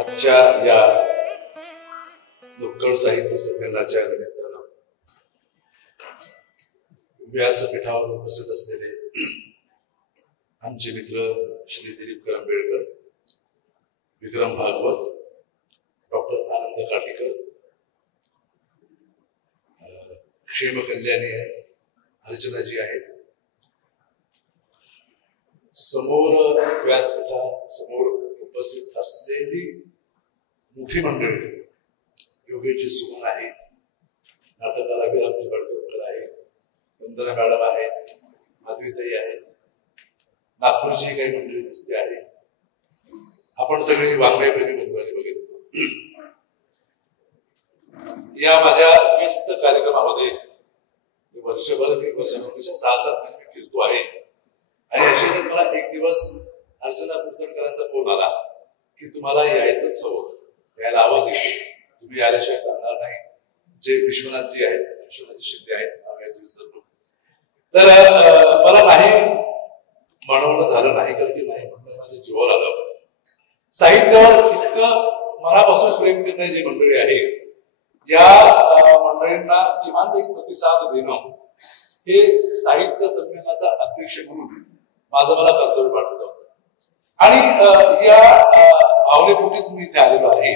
आजच्या या नुक्कड साहित्य संमेलनाच्या निमित्तानं व्यासपीठावर उपस्थित असलेले आमचे मित्र श्री दिलीप करंबेळकर, विक्रम भागवत, डॉक्टर आनंद काटीकर, क्षेम कल्याणी आहे, अर्चनाजी आहेत, समोर व्यासपीठा समोर उपस्थित असलेली मोठी मंडळी, योगेश सुमन आहेत, नाटककार अभिराम बडकर आहेत, वंदना मॅडम आहेत, माधवीताई आहेत, नागपूरची काही मंडळी दिसते आहे. आपण सगळे वाङ्मय प्रेमी बंधूंनी बघितलं. या माझ्या व्यस्त कार्यक्रमामध्ये वर्षभर मी 6-7 महिने फिरतो आहे आणि अशात मला एक दिवस अर्चना कुलकर्णीकरांचा फोन आला की तुम्हाला यायचंच हवं, यायला आवाज येतो, तुम्ही आल्याशिवाय चालणार नाही. जे विश्वनाथजी आहेत, विश्वनाथजी शिंदे आहेत, याचं विसरलो, तर मला नाही म्हणवणं झालं, नाही करते नाही म्हणणं माझ्या जीवावर आलं. साहित्यावर इतकं मनापासून प्रेम करणारी जी मंडळी आहे, या मंडळींना किमान एक प्रतिसाद देणं हे साहित्य संमेलनाचा अध्यक्ष म्हणून माझं मला कर्तव्य वाटतं. आणि या भावनेपोटीच मी इथे आलेलो आहे.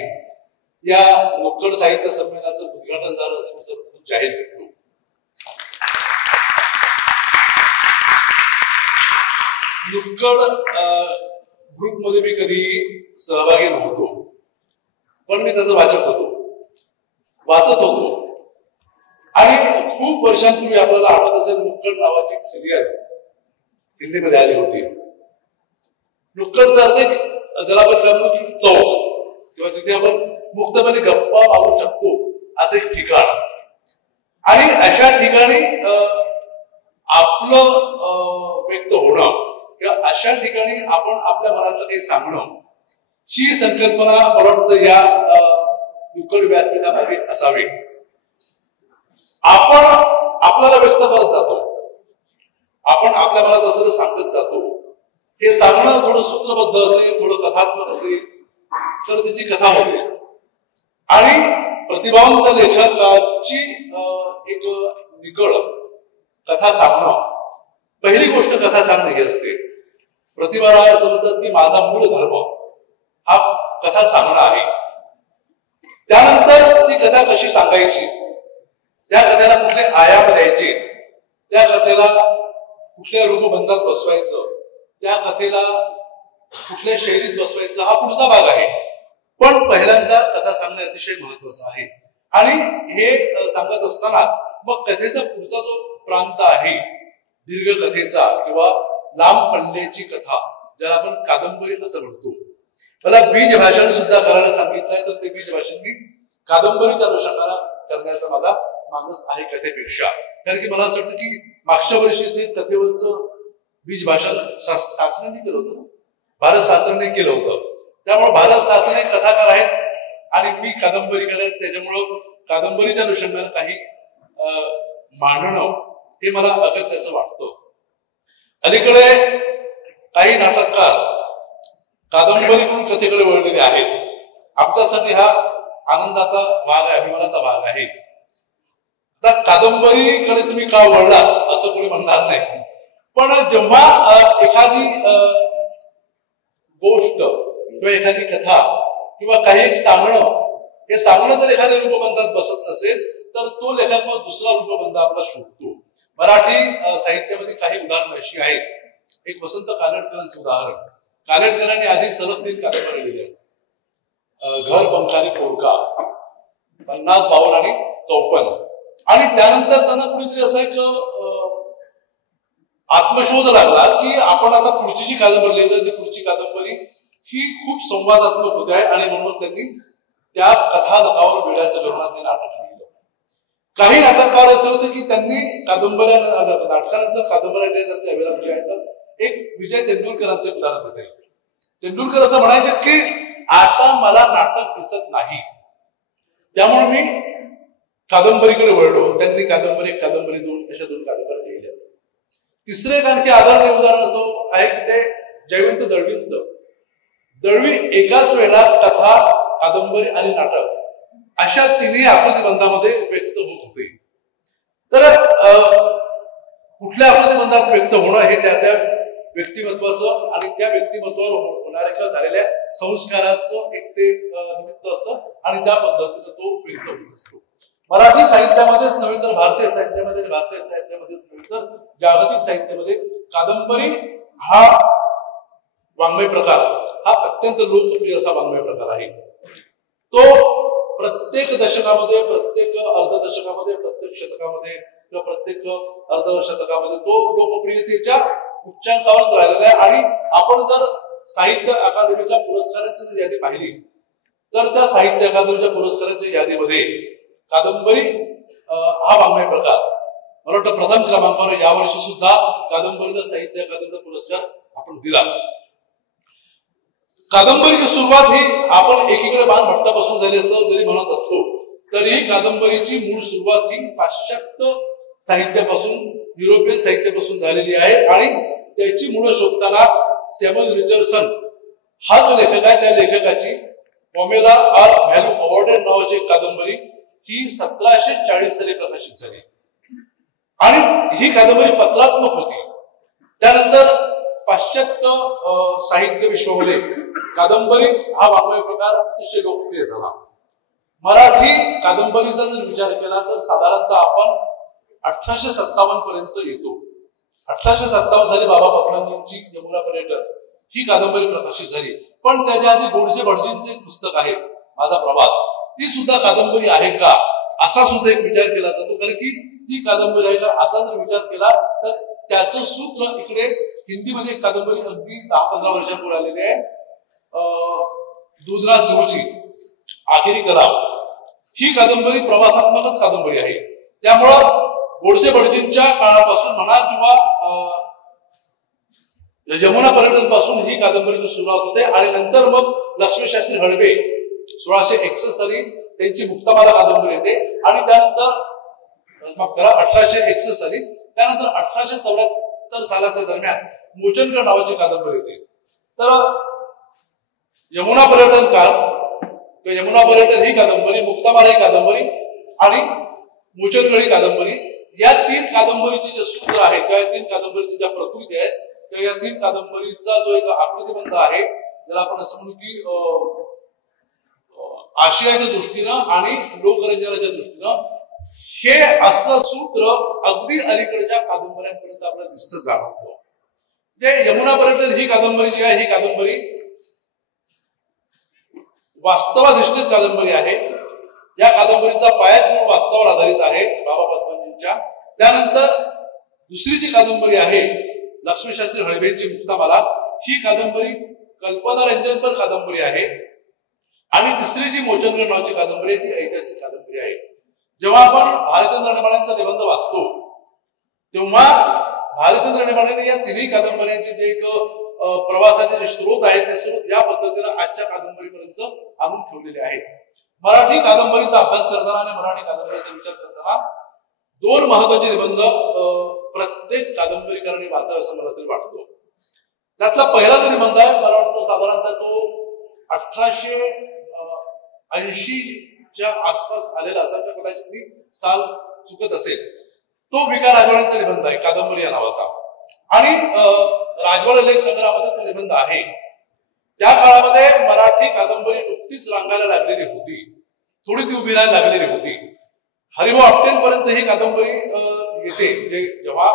या नुक्कड साहित्य संमेलनाचं उद्घाटन झालं असं मी सर्वप्रथम जाहीर करतो. नुक्कड ग्रुपमध्ये मी कधी सहभागी नव्हतो, पण मी त्याचं वाचत होतो. आणि खूप वर्षांपूर्वी आपल्याला आठवत असेल, नुक्कड नावाची एक सिरियल हिंदीमध्ये आली होती. नुक्कडचा अर्थ ज्याला आपण म्हणतो की चौक, किंवा तिथे आपण मुक्तपणे गप्पा मारू शकतो असं एक ठिकाण. आणि अशा ठिकाणी आपलं व्यक्त होणं किंवा अशा ठिकाणी आपण आपल्या मनातलं काही सांगणं, ही संकल्पना मला वाटतं या नुक्कड व्यासपीठामागे असावी. आपण आपल्याला व्यक्त करत जातो, आपण आपल्या मनात असं सांगत जातो. हे सांगणं थोडं सूत्रबद्ध असेल, थोडं कथात्मक असेल तर त्याची कथा होते. आणि प्रतिभावंत लेखकाची एक निकळ कथा सांगणं, पहिली गोष्ट कथा सांगणं ही असते. प्रतिभाला असं म्हणतात की माझा मूळ धर्म हा कथा सांगणं आहे. त्यानंतर ती कथा कशी सांगायची, त्या कथेला कुठले आयाम द्यायचे, त्या कथेला कुठल्या रूपबंधात बसवायचं, त्या कथेला कुठल्या शैलीत बसवायचं, हा पुढचा भाग आहे. पण पहिल्यांदा कथा सांगणं अतिशय महत्वाचं आहे. आणि हे सांगत असतानाच मग कथेचा पुढचा जो प्रांत आहे, दीर्घ कथेचा किंवा लांब पल्ल्याची कथा, ज्याला आपण कादंबरी असं म्हणतो. मला बीज भाषण सुद्धा करायला सांगितलंय, तर ते बीज भाषण मी कादंबरीच्या अनुषंगाने करण्याचा माझा मानस आहे कथेपेक्षा. कारण की मला असं वाटतं की मागच्या वर्षी ते कथेवरचं बीज भाषण शासनाने केलं होतं, भारत शासनाने केलं होतं. त्यामुळे भारत शासन एक कथाकार आहेत आणि मी कादंबरीकार आहेत, त्याच्यामुळं कादंबरीच्या अनुषंगाने काही मांडणं हे मला अगत्याचं वाटतं. अलीकडे काही नाटककार कादंबरीकडून कथेकडे वळलेले आहेत. आमच्यासाठी हा आनंदाचा भाग आहे, अभिमानाचा भाग आहे. आता कादंबरीकडे तुम्ही का वळलात असं कोणी म्हणणार नाही, पण जेव्हा एखादी गोष्ट किंवा एखादी कथा किंवा काही एक सांगणं, हे सांगणं जर एखाद्या रूपबंधात बसत नसेल तर तो लेखक मग दुसरा रूपबंध आपला शोधतो. मराठी साहित्यामध्ये काही उदाहरणं अशी आहेत. एक वसंत कानेटकरांचं उदाहरण. कानेटकरांनी आधी सलग 3 कादंबऱ्या लिहिल्या, घर, पंखाली, पोरका, 50, 52 आणि 54. आणि त्यानंतर त्यांना कुणीतरी असा एक आत्मशोध लागला की आपण आता पुढची जी कादंबरी लिहिली, ती पुढची कादंबरी ही खूप संवादात्मक होते आहे. आणि म्हणून त्यांनी त्या कथानकावर वेळाचं करून ते नाटक लिहिलं. काही नाटककार असे होते की त्यांनी कादंबऱ्या नाटकानंतर कादंबऱ्या लिहिल्या. अभिराम जे आहेतच. एक विजय तेंडुलकरांचे उदाहरण देते. तेंडुलकर असं म्हणायचे की आता मला नाटक दिसत नाही, त्यामुळे मी कादंबरीकडे वळलो. त्यांनी कादंबरी 2 अशा 2 कादंबऱ्या लिहिल्या. तिसरे एक आणखी आदरणीय उदाहरण असं आहे की ते जयवंत दळवींचं दळवी एकाच वेळेला कथा, कादंबरी आणि नाटक अशा तिन्ही आकृतिबंधामध्ये व्यक्त होत होते. तर कुठल्या आकृतिबंधात व्यक्त होणं हे त्या त्या व्यक्तिमत्वाचं आणि त्या व्यक्तिमत्वावर होणाऱ्या किंवा झालेल्या संस्काराचं एक ते निमित्त असतं आणि त्या पद्धतीने तो व्यक्त होत असतो. मराठी साहित्यामध्येच नव्हे तर भारतीय साहित्यामध्ये, भारतीय साहित्यामध्येच नव्हे तर जागतिक साहित्यामध्ये कादंबरी हा वाङ्मय प्रकार हा अत्यंत लोकप्रिय असा वाङ्मय प्रकार आहे. तो प्रत्येक दशकामध्ये, प्रत्येक अर्धदशकामध्ये, प्रत्येक शतकामध्ये किंवा प्रत्येक अर्धशतकामध्ये तो लोकप्रियतेच्या उच्चांकावर राहिलेला आहे. आणि आपण जर साहित्य अकादमीच्या पुरस्कारांची जर यादी पाहिली तर त्या साहित्य अकादमीच्या पुरस्कारांच्या यादीमध्ये कादंबरी हा वाङ्मय प्रकार मला वाटतं प्रथम क्रमांकावर यावर्षी सुद्धा कादंबरीला साहित्य अकादमीचा पुरस्कार आपण दिला. कादंबरीची सुरुवात ही आपण एकीकडे बाणभट्टापासून झाली असं जरी म्हणत असलो तरी कादंबरीची मूळ सुरुवात ही पाश्चात्य साहित्यापासून, युरोपियन साहित्यापासून झालेली आहे. आणि त्याची मूळ शोधताना सॅम्युअल रिचर्डसन हा जो लेखक आहे त्या लेखकाची पॉमेला आर व्हॅल्यू अवॉर्डेड नावाची एक कादंबरी ही 1740 साली प्रकाशित झाली आणि ही कादंबरी पत्रात्मक होती. त्यानंतर पाश्चात्य साहित्य विश्वामध्ये कादंबरी हा वाङ्मय प्रकार अतिशय लोकप्रिय झाला. मराठी कादंबरीचा जर विचार केला तर साधारणतः आपण 1857 पर्यंत येतो. 1857 साली बाबा पद्मनजींची यमुना पर्यटन ही कादंबरी प्रकाशित झाली. पण त्याच्या आधी गोडसे भटजींचे एक पुस्तक आहे माझा प्रवास, ती सुद्धा कादंबरी आहे का असा सुद्धा एक विचार केला जातो. कारण की ती कादंबरी आहे का असा जर विचार केला तर त्याचं सूत्र इकडे हिंदीमध्ये एक कादंबरी अगदी 10-15 वर्षापूर्वी आलेली आहे, दुधना सिंहची आखिरी कलाम. ही कादंबरी प्रवासात्मकच कादंबरी आहे. त्यामुळं गोडसे भटजींच्या काळापासून म्हणा किंवा यमुना पर्यटन पासून ही कादंबरीची सुरुवात होते. आणि नंतर मग लक्ष्मीशास्त्री हळबे 1661 साली त्यांची मुक्तामाला कादंबरी येते आणि त्यानंतर 1861 साली, त्यानंतर 1874 सालाच्या दरम्यान मोचनकर नावाची कादंबरी येते. तर यमुना पर्यटन काळ, यमुना पर्यटन ही कादंबरी, मुक्तामाला ही कादंबरी आणि मोचनकर ही कादंबरी, या 3 कादंबरीचे जे सूत्र आहे किंवा 3 कादंबरीची ज्या प्रकृती आहेत किंवा या 3 कादंबरीचा जो एक आकृतिबंध आहे ज्याला आपण असं म्हणू की आशयाच्या दृष्टीनं आणि लोकरंजनाच्या दृष्टीनं, हे असं सूत्र अगदी अलीकडच्या कादंबऱ्यांपर्यंत आपल्याला दिसतं जाणवतं. जे यमुना पर्यटन ही कादंबरी जी आहे ही कादंबरी वास्तवाधिष्ठित कादंबरी आहे. या कादंबरीचा पायाच मूळ वास्तवावर आधारित आहे बाबा पद्मनजींच्या. त्यानंतर दुसरी जी कादंबरी आहे लक्ष्मीशास्त्री हळबेंची मुक्तामाला, ही कादंबरी कल्पनारंजनपर कादंबरी आहे. आणि तिसरी जी मोचनकर नावाची कादंबरी आहे ती ऐतिहासिक कादंबरी आहे. जेव्हा आपण भालचंद्र नेमाड्यांचा निबंध वाचतो तेव्हा भालचंद्र नेमाड्यांनी या तिन्ही कादंबऱ्यांचे जे एक प्रवासाचे जे स्रोत आहेत ते स्रोत या पद्धतीने आजच्या कादंबरीपर्यंत आणून ठेवलेले आहेत. मराठी कादंबरीचा अभ्यास करताना आणि मराठी कादंबरीचा विचार करताना 2 महत्वाचे निबंध प्रत्येक कादंबरीकाराने वाचावे असं मला तरी वाटतो. त्यातला पहिला जो निबंध आहे मला वाटतो साधारणतः तो 1880च्या आसपास आलेला असा, कदाचित मी साल चुकत असेल. तो विका राजवाडेंचा निबंध आहे कादंबरी या नावाचा. आणि राजवाडे लेख संग्रहामध्ये तो निबंध आहे. त्या काळामध्ये मराठी कादंबरी नुकतीच रांगायला लागलेली होती, थोडी ती उभी राहायला लागलेली होती. हरिभाऊ आपटेंपर्यंत ही कादंबरी येते. जेव्हा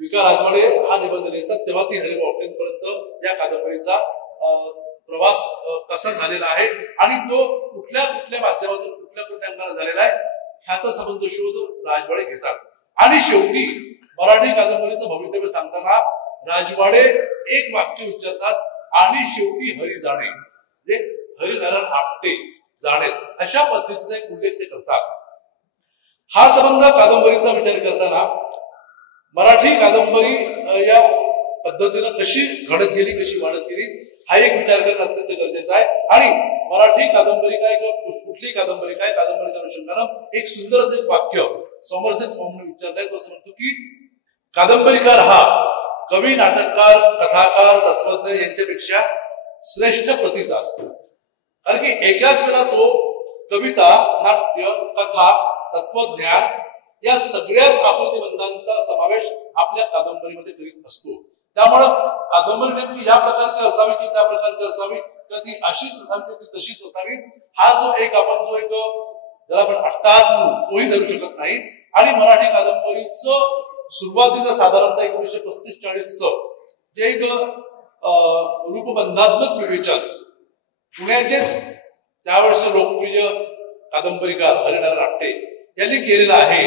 विका राजवाडे हा निबंध लिहितात तेव्हा ती हरिभाऊ आपटेंपर्यंत या कादंबरीचा प्रवास कसा झालेला आहे आणि तो कुठल्या कुठल्या माध्यमातून कुठल्या अंगाने झालेला आहे ह्याचा संबंध शोध राजवाडे घेतात. आणि शेवटी मराठी कादंबरीचं भवितव्य सांगताना राजवाडे एक वाक्य विचारतात, आणि शेवटी हरी जाणे, म्हणजे हरिनारायण आपटे जाणेत, अशा पद्धतीचा एक उल्लेख ते करतात. हा संबंध कादंबरीचा विचार करताना मराठी कादंबरी या पद्धतीनं कशी घडत गेली, कशी वाढत गेली हा एक विचार करणं अत्यंत गरजेचं आहे. आणि मराठी कादंबरी काय किंवा कुठली कादंबरी काय, कादंबरीच्या अनुषंगानं एक सुंदर असं एक वाक्य समरसेट मॉमने विचारलंय. तो असं म्हणतो की कादंबरीकार हा कवी, नाटककार, कथाकार, तत्वज्ञ यांच्यापेक्षा श्रेष्ठ प्रतीचा असतो. कारण की एकाच वेळा तो कविता, नाट्य, कथा, तत्वज्ञान या सगळ्याच आकृतिबंधांचा समावेश आपल्या कादंबरीमध्ये करीत असतो. त्यामुळं कादंबरी नेमकी या प्रकारची असावी की त्या प्रकारची असावी, किंवा ती अशीच असावी ती तशीच असावी, हा जो एक ज्याला आपण अट्टहास म्हणून तोही धरू शकत नाही. आणि मराठी कादंबरीचं सुरुवातीचं साधारणतः 1935-40 जे एक रूपबंधात्मक विवेचन पुण्याचेच त्यावेळेचे लोकप्रिय कादंबरीकार हरिनारायण आपटे यांनी केलेला आहे.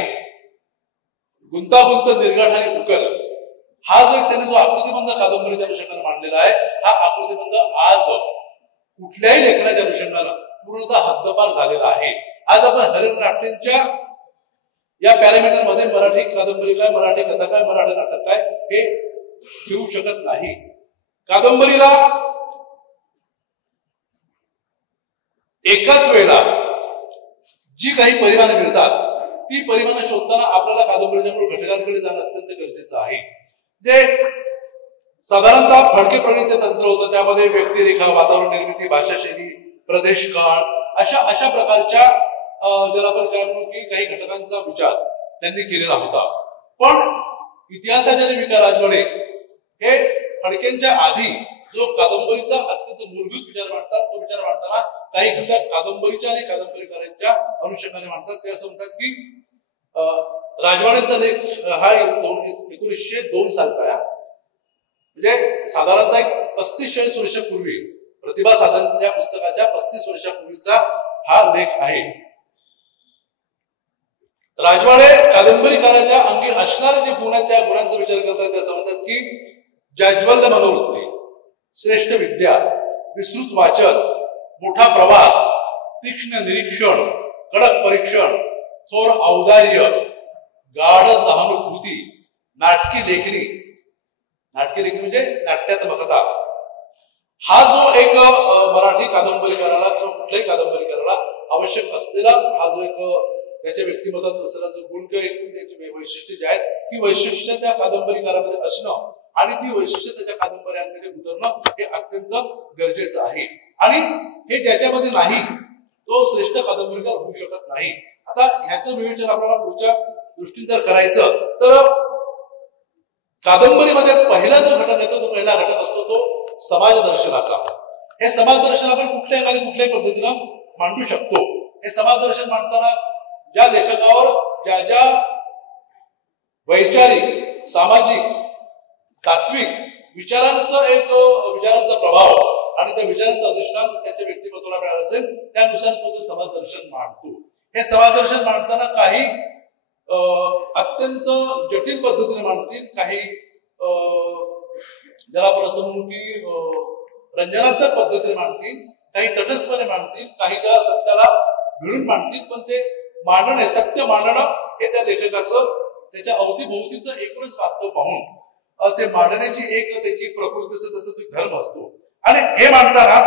गुंतागुंत, निर्घाट आणि उकल हा त्यांनी जो आकृतिबंध कादंबरीच्या अनुषंगाने मांडलेला आहे, हा आकृतिबंध आज कुठल्याही लेखनाच्या अनुषंगानं पूर्णतः हद्दपार झालेला आहे. आज आपण हरिनारायण आपटेंच्या या पॅरामीटर मध्ये मराठी कादंबरी काय, मराठी कथा काय, मराठी नाटक काय हे घेऊ शकत नाही. कादंबरीला एकाच वेळेला जी काही परिमाणं मिळतात ती परिमाणं शोधताना आपल्याला कादंबरीच्या मूळ घटकांकडे जाणं अत्यंत गरजेचं आहे. जे साधारणतः फडके प्रणीत तंत्र होतं, त्यामध्ये व्यक्तिरेखा, वातावरण निर्मिती, भाषाशैली, प्रदेश काळ अशा प्रकारच्या ज्याला आपण काय म्हणू की काही घटकांचा विचार त्यांनी केलेला होता. पण इतिहासाचे विकार राजवाडे हे फडकेंच्या आधी जो कादंबरीचा अत्यंत मूलभूत विचार मांडतात, तो विचार मांडताना काही घटक कादंबरीच्या आणि कादंबरीकारांच्या अनुषंगाने मांडतात. ते असं म्हणतात की राजवाडेचा लेख हा 1902 सालचा आहे. म्हणजे साधारणतः 35-40 वर्षापूर्वी, प्रतिभा साधन या पुस्तकाच्या 35 वर्षापूर्वीचा हा लेख आहे. राजवाडे कादंबरीकाराच्या अंगी असणारे जे गुण आहेत त्या गुणांचा विचार करतात. ते असं म्हणतात की जाज्वल्य मनोवृत्ती, श्रेष्ठ विद्या, विस्तृत वाचन, मोठा प्रवास, तीक्ष्ण निरीक्षण, कडक परीक्षण, थोर औदार्य, गाढ सहानुभूती, नाटकी लेखणी म्हणजे नाट्यात्मकता, हा जो एक मराठी कादंबरीकाराला किंवा कुठल्याही कादंबरीकाराला आवश्यक असलेला हा जो एक त्याच्या व्यक्तिमत्वात असलेला जो गुण किंवा एकूण त्याची वैशिष्ट्ये जी आहेत, ही वैशिष्ट्य त्या कादंबरीकारामध्ये असणं आणि ती वैशिष्ट्य त्याच्या कादंबऱ्यांमध्ये उतरणं हे अत्यंत गरजेचं आहे. आणि हे ज्याच्यामध्ये नाही तो श्रेष्ठ कादंबरीकार होऊ शकत नाही. आता ह्याचं विवेचन आपल्याला पुढच्या दृष्टीने जर करायचं तर कादंबरीमध्ये पहिला जो घटक येतो तो पहिला घटक असतो तो समाज दर्शनाचा. हे समाज दर्शन आपण कुठल्याही आणि कुठल्याही पद्धतीनं मांडू शकतो. हे समाज दर्शन मांडताना ज्या लेखकावर ज्या ज्या वैचारिक, सामाजिक, तात्विक विचारांचा प्रभाव आणि त्या विचारांचं अधिष्ठान त्याच्या व्यक्तिमत्वाला मिळालं असेल त्यानुसार तो समाज दर्शन मांडतो. हे समाज दर्शन मांडताना काही अत्यंत जटिल पद्धतीने मांडतील, काही ज्याला आपण असं म्हणू की रंजनात्मक पद्धतीने मांडतील, काही तटस्थपणे मांडतील, काही त्या सत्याला भिडून मांडतील. पण ते मांडणे, सत्य मांडणं हे त्या लेखकाचं त्याच्या अवतीभोवतीचं एकूणच वास्तव पाहून ते मांडण्याची एक त्याची प्रकृतीचा त्याचा धर्म असतो. आणि हे मांडताना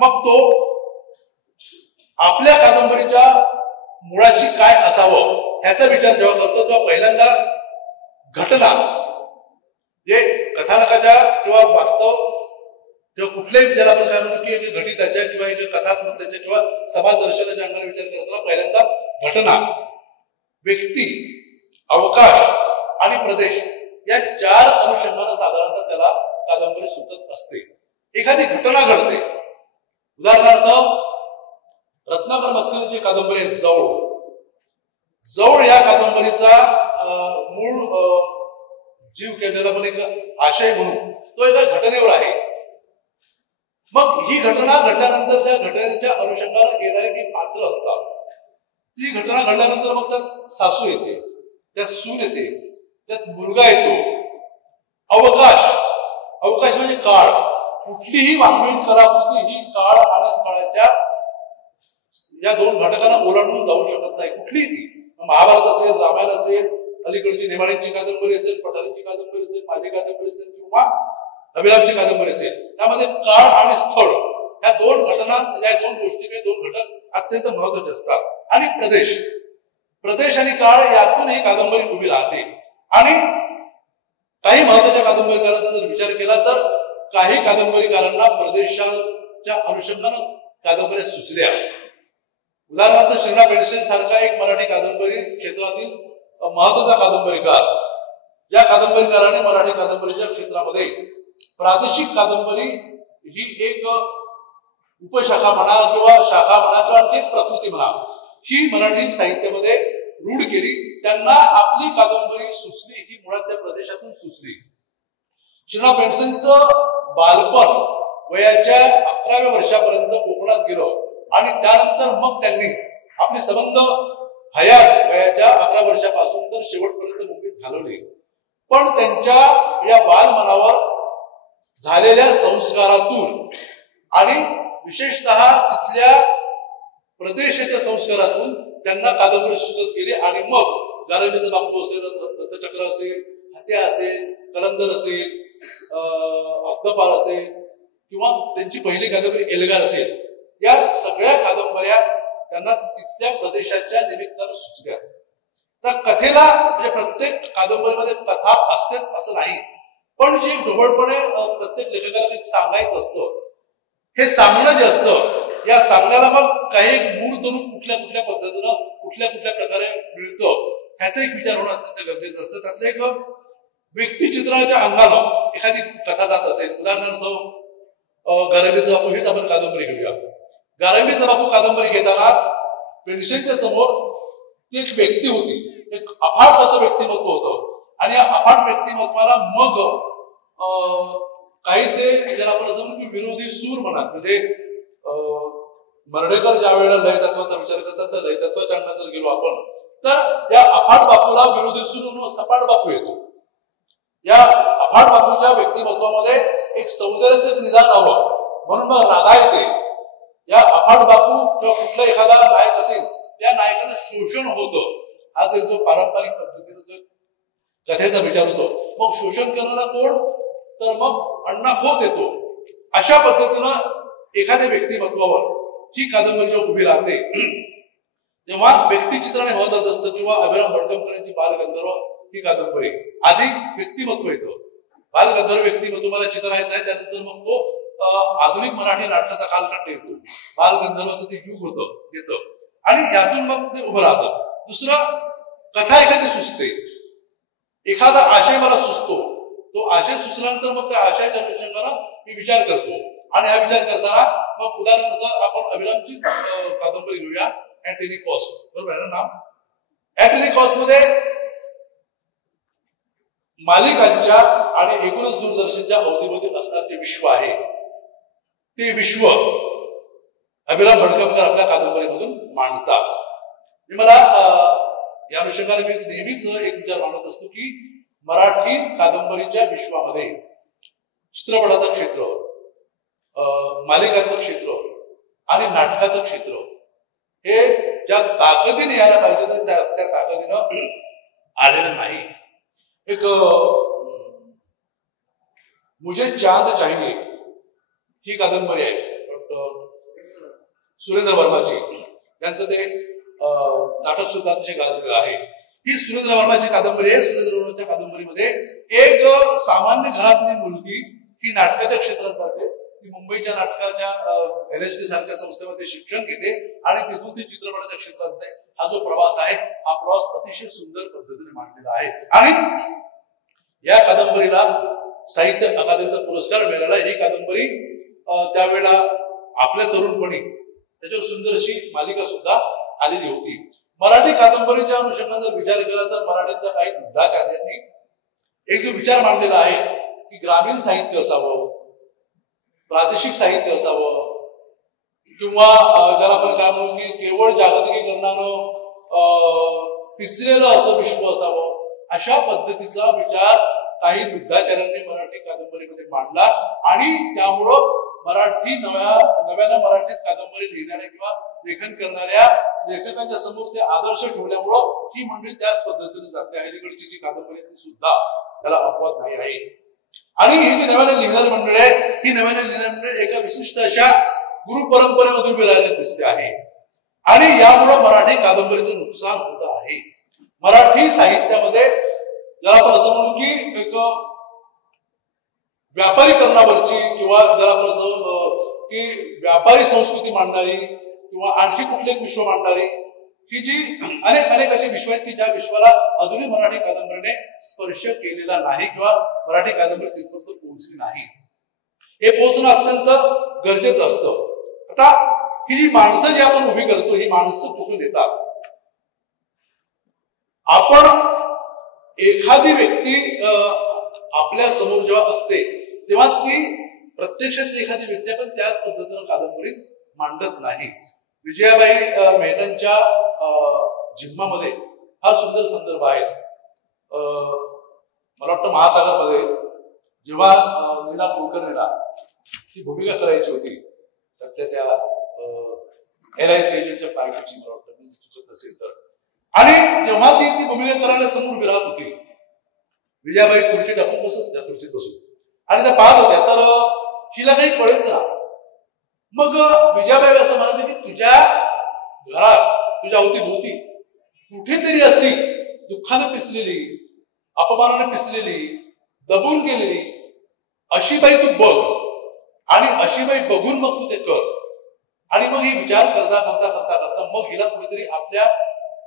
मग तो आपल्या कादंबरीच्या मुळाशी काय असावं ह्याचा विचार जेव्हा करतो तेव्हा पहिल्यांदा घटना जे कथानकाच्या किंवा वास्तव किंवा कुठल्याही ज्याला आपण काय म्हणतो की घटिताच्या किंवा एक कथात्मकतेच्या किंवा समाज दर्शनाच्या अंगाने विचार करताना पहिल्यांदा घटना, व्यक्ती, अवकाश आणि प्रदेश या 4 अनुषंगाने साधारणतः त्याला कादंबरी सुचत असते. एखादी घटना घडते, उदाहरणार्थ रत्नाकर मक्कलीची कादंबरी आहे जवळ या कादंबरीचा मूळ जीव किंवा पण एक आशय म्हणून तो एका घटनेवर आहे. मग ही घटना घडल्यानंतर त्या घटनेच्या अनुषंगाने येणारी काही पात्र असतात. ती घटना घडल्यानंतर मग त्यात सासू येते, त्यात सून येते, त्यात मुलगा येतो. अवकाश म्हणजे काळ. कुठलीही वाङ्मयीन कलाकृती ही काळ आणि स्थळाच्या या 2 घटकांना ओलांडून जाऊ शकत नाही. कुठलीही ती महाभारत असेल, रामायण असेल, अलीकडची नेमाड्यांची कादंबरी असेल, पठारांची कादंबरी असेल, माझी कादंबरी असेल किंवा अभिरामची कादंबरी असेल, त्यामध्ये काळ आणि स्थळ या 2 घटना, या 2 गोष्टी काही 2 घटक अत्यंत महत्वाचे असतात. आणि प्रदेश आणि काळ यातून ही कादंबरी उभी राहते. आणि काही महत्वाच्या कादंबरीकारांचा जर विचार केला तर काही कादंबरीकारांना च्या अनुषंगानं कादंबऱ्या सुचल्या. उदाहरणार्थ श्रीना पेंडसे सारखा एक मराठी कादंबरी क्षेत्रातील महत्वाचा कादंबरीकार, या कादंबरीकाराने मराठी कादंबरीच्या क्षेत्रामध्ये प्रादेशिक कादंबरी ही एक उपशाखा म्हणा किंवा शाखा म्हणा किंवा आणखी प्रकृती म्हणा, ही मराठी साहित्यामध्ये रूढ केली. त्यांना आपली कादंबरी सुचली ही मुळात त्या प्रदेशातून सुचली. श्रीना पेंडसेंचं बालपण वयाच्या 11व्या वर्षापर्यंत कोकणात गेलं आणि त्यानंतर मग त्यांनी आपले संबंध हयात वयाच्या 11 वर्षापासून तर शेवटपर्यंत मुंबईत घालवले. पण त्यांच्या या बालमनावर झालेल्या संस्कारातून आणि विशेषतः तिथल्या प्रदेशाच्या संस्कारातून त्यांना कादंबरी सुचत गेली आणि मग गारवीचा बापू असेल, रथचक्र असेल, हत्या असेल, कलंदर असेल, हद्दपार असेल किंवा त्यांची पहिली कादंबरी एल्गार असेल, या सगळ्या कादंबऱ्या त्यांना तिथल्या प्रदेशाच्या निमित्तानं सुचल्या. तर कथेला म्हणजे प्रत्येक कादंबरीमध्ये कथा असतेच असं नाही, पण जे ढोबळपणे प्रत्येक लेखकाला काही सांगायचं असतं, हे सांगणं जे असतं, या सांगण्याला मग काही एक मूळ धरून कुठल्या कुठल्या पद्धतीनं कुठल्या कुठल्या प्रकारे मिळतं ह्याचा एक विचार होणं अत्यंत गरजेचं असतं. त्यातलं एक व्यक्तिचित्रणाच्या अंगानं एखादी कथा जात असेल. उदाहरणार्थ गारवीचा बापू हीच आपण कादंबरी घेऊया. गारवीचा बापू कादंबरी घेताना पेंडसेंच्या समोर ती एक व्यक्ती होती, एक अफाट असं व्यक्तिमत्व होतं आणि या अफाट व्यक्तिमत्वाला मग काहीसे ज्याला आपण असं म्हणतो विरोधी सूर म्हणा, म्हणजे मर्ढेकर ज्या वेळेला लय तत्वाचा विचार करतात तर लय तत्वाच्या अंगात जर गेलो आपण तर या अफाट बापूला विरोधी सूर म्हणून सपाट बापू येतो. या अफाट बापूच्या व्यक्तिमत्वामध्ये एक सौंदर्याचं एक निदान हवं म्हणून मग राधा येते. या अफाट बापू किंवा कुठला एखादा नायक असेल त्या नायकाचं शोषण होतं, हा जो पारंपरिक पद्धतीने जो कथेचा विचार होतो. मग शोषण करणारा कोण, तर मग अण्णा खोत येतो. अशा पद्धतीनं एखाद्या व्यक्तिमत्वावर ही कादंबरी जेव्हा उभी राहते तेव्हा व्यक्तिचित्रण हे महत्वाचं असतं. किंवा अभिराम भडकमकरांची बालगंधर्व ही कादंबरी आधी व्यक्तिमत्व येतं. बालगंधर्व व्यक्तिमत्व मला चित्रायचं आहे, त्यानंतर मग तो आधुनिक मराठी नाटकाचा कालखंड येतो. बालगंधर्वाचं ते युग होतं येतं आणि यातून मग ते उभं राहतं. दुसरं, कथा एखादी सुचते, एखादा आशय मला सुचतो, तो आशय सुचल्यानंतर मग त्या आशयाच्या अनुषंगानं मी विचार करतो आणि हा विचार करताना मग उदाहरणार्थ आपण अभिरामचीच कादंबरी घेऊया, अँटनी कॉस्ट, बरोबर आहे ना नाव. अँटनी कॉस्ट मध्ये मालिकांच्या आणि एकूणच दूरदर्शनच्या अवधीमध्ये असणार जे विश्व आहे ते विश्व अभिराम भडकमकर आपल्या कादंबरीमधून मांडतात. मला या अनुषंगाने मी नेहमीच एक विचार मांडत असतो की मराठी कादंबरीच्या विश्वामध्ये चित्रपटाचं क्षेत्र, मालिकांचं क्षेत्र आणि नाटकाचं क्षेत्र हे ज्या ताकदीने यायला पाहिजे त्या ताकदीनं आलेलं नाही. एक मुझे चांद चाहिए ही कादंबरी आहे सुरेंद्र वर्माची, त्यांचं ते नाटक सुद्धा अतिशय गाजलेलं आहे. ही सुरेंद्र वर्माची कादंबरी आहे. सुरेंद्र वर्माच्या कादंबरीमध्ये एक सामान्य घरातली मुलगी ही नाटकाच्या क्षेत्रात जाते. ती मुंबईच्या नाटकाच्या NHD सारख्या संस्थेमध्ये शिक्षण घेते आणि तिथून ती चित्रपटाच्या क्षेत्रात जाते. हा जो प्रवास आहे हा प्रवास अतिशय सुंदर पद्धतीने मांडलेला आहे आणि या कादंबरीला साहित्य अकादमीचा पुरस्कार मिळाला. ही कादंबरी त्यावेळेला आपल्या तरुणपणी त्याच्यावर सुंदर अशी मालिका सुद्धा आलेली होती. मराठी कादंबरीच्या अनुषंगाने जर विचार केला तर मराठीतल्या काही गूढाचार्यांनी एक जो विचार मांडलेला आहे की ग्रामीण साहित्य असावं, प्रादेशिक साहित्य असावं किंवा ज्याला आपण काय म्हणू की केवळ जागतिकीकरणानं पिसलेलं असं विश्व असावं, अशा पद्धतीचा विचार काही बुद्धाचार्यांनी मराठी कादंबरीमध्ये मांडला आणि त्यामुळं नव्यानं मराठीत कादंबरी लिहिणाऱ्या किंवा लेखन करणाऱ्या लेखकांच्या समोर ते आदर्श ठेवल्यामुळं ही मंडळी त्याच पद्धतीने जाते. अलीकडची जी कादंबरी ती सुद्धा त्याला अपवाद नाही आहे. आणि ही जी नव्याने लिहिणारी मंडळी आहे ही नव्याने लिहिणारी मंडळी एका विशिष्ट अशा गुरु परंपरेमध्ये उभी राहिलेली दिसते आहे आणि यामुळं मराठी कादंबरीचं नुकसान होत आहे. मराठी साहित्यामध्ये ज्याला आपण असं म्हणू की एक व्यापारीकरणावरची किंवा ज्याला आपण असं की व्यापारी संस्कृती मांडणारी किंवा आणखी कुठले विश्व मांडणारी ही जी अनेक अनेक असे विश्व आहेत की ज्या विश्वाला अजूनही मराठी कादंबरीने स्पर्श केलेला नाही किंवा मराठी कादंबरी तिथपर्यंत पोहोचली नाही. हे पोहोचणं अत्यंत गरजेचं असतं. आता ही जी माणसं जी आपण उभी करतो ही माणसं कुठून येतात? आपण एखादी व्यक्ती आपल्या समोर जेव्हा असते तेव्हा ती प्रत्यक्षात एखादी व्यक्ती आपण त्याच पद्धतीनं कादंबरीत मांडत नाही. विजयाबाई मेहतांच्या जिम्मामध्ये फार सुंदर संदर्भ आहे. मला वाटतं महासागरमध्ये जेव्हा नीला कुलकर्णीला ती भूमिका करायची होती त्यातल्या त्या LIC एजंटच्या बायकोची, मला वाटतं चुकत नसेल तर, आणि जेव्हा ती भूमिका करायला समोर उभी राहत होती विजयाबाई खुर्ची टाकून बसत त्या खुर्चीत बसून आणि त्या पाहत होत्या तर हिला काही कळेच ना. मग विजयाबाई असं म्हणायचं की तुझ्या घरात तुझ्या अवतीभोवती कुठेतरी अशी दुःखाने पिसलेली, अपमानाने पिसलेली, दबून गेलेली अशी बाई तू बघ आणि अशी बाई बघून मग तू ते कर. आणि मग ही विचार करता करता करता करता मग हिला कुठेतरी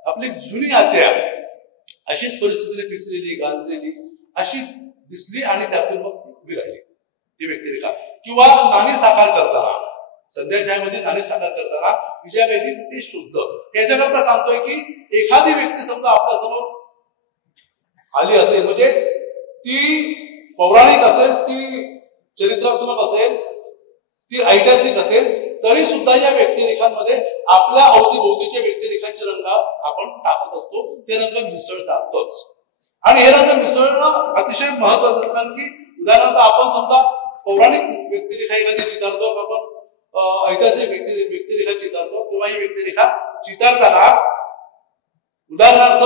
आपली जुनी आत्या अशीच परिस्थितीने पिसलेली गांजलेली अशी दिसली आणि त्यातून मग ती उभी राहिली ती व्यक्तिरेखा. किंवा नाणी साकार करताना सध्याच्या मध्ये नाणी साकार करताना विजयाबाईंनी ते शोधलं. याच्याकरता सांगतोय की एखादी व्यक्ती समजा आपल्या समोर आली असेल म्हणजे ती पौराणिक असेल, ती चरित्रात्मक असेल, ती ऐतिहासिक असेल, तरी सुद्धा या व्यक्तिरेखांमध्ये आपल्या अवतीभोवतीच्या व्यक्तिरेखांचे रंग आपण टाकत असतो. ते रंग मिसळतातच आणि हे रंग मिसळणं अतिशय महत्वाचं असतं. कारण की उदाहरणार्थ आपण समजा पौराणिक व्यक्तिरेखा एखादी चितारतो, आपण ऐतिहासिक व्यक्तिरेखा चितारतो, तेव्हा ही व्यक्तिरेखा चितारताना उदाहरणार्थ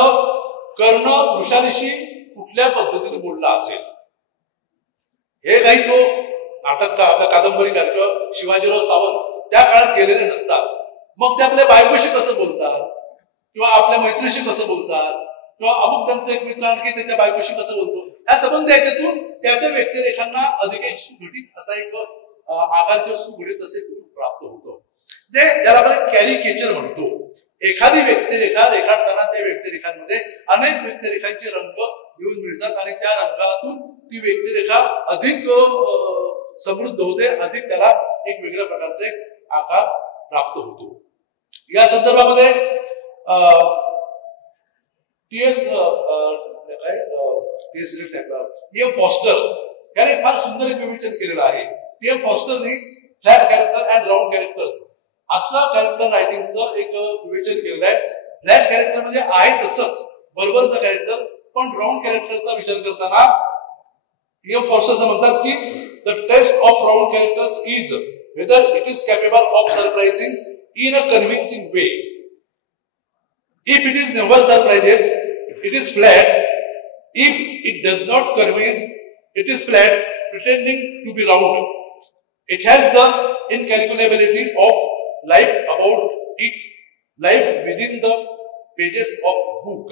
कर्ण वृषालीशी कुठल्या पद्धतीने बोलला असेल हे काही तो नाटककार आपल्या कादंबरीकार किंवा शिवाजीराव सावंत त्या काळात गेलेले नसतात. मग ते आपल्या बायकोशी कसं बोलतात किंवा आपल्या मैत्रिणीशी कसं बोलतात किंवा अमुक त्यांचा एक मित्र आणखी त्याच्या बायकोशी कसं बोलतो, या संबंध याच्यातून त्या व्यक्तिरेखांना अधिक एक सुघटित असा एक आकार किंवा सुघटित असे प्राप्त होतो. जे ज्याला आपण कॅरिकेचर म्हणतो. एखादी व्यक्तिरेखा रेखाटताना त्या व्यक्तिरेखांमध्ये अनेक व्यक्तिरेखांचे रंग येऊन मिळतात आणि त्या रंगातून ती व्यक्तिरेखा अधिक समृद्ध होते, अधिक त्याला एक वेगळ्या प्रकारचा एक आकार प्राप्त होतो. या संदर्भामध्ये टी.एम. फॉस्टर याने फार सुंदर एक विवेचन केलेलं आहे. टी.एम. फॉस्टरने flat character and round characters असं कॅरेक्टर रायटिंगचं एक विवेचन केलेलं आहे. फ्लॅट कॅरेक्टर म्हणजे आहे तसंच बरोबरचं कॅरेक्टर, पण राऊंड कॅरेक्टरचा विचार करताना टी.एम. फॉस्टर म्हणतात की the test of round characters is whether it is capable of surprising in a convincing way. If it is never surprises, it is flat. If it does not convince, it is flat, pretending to be round. It has the incalculability of life about it, life within the pages of book.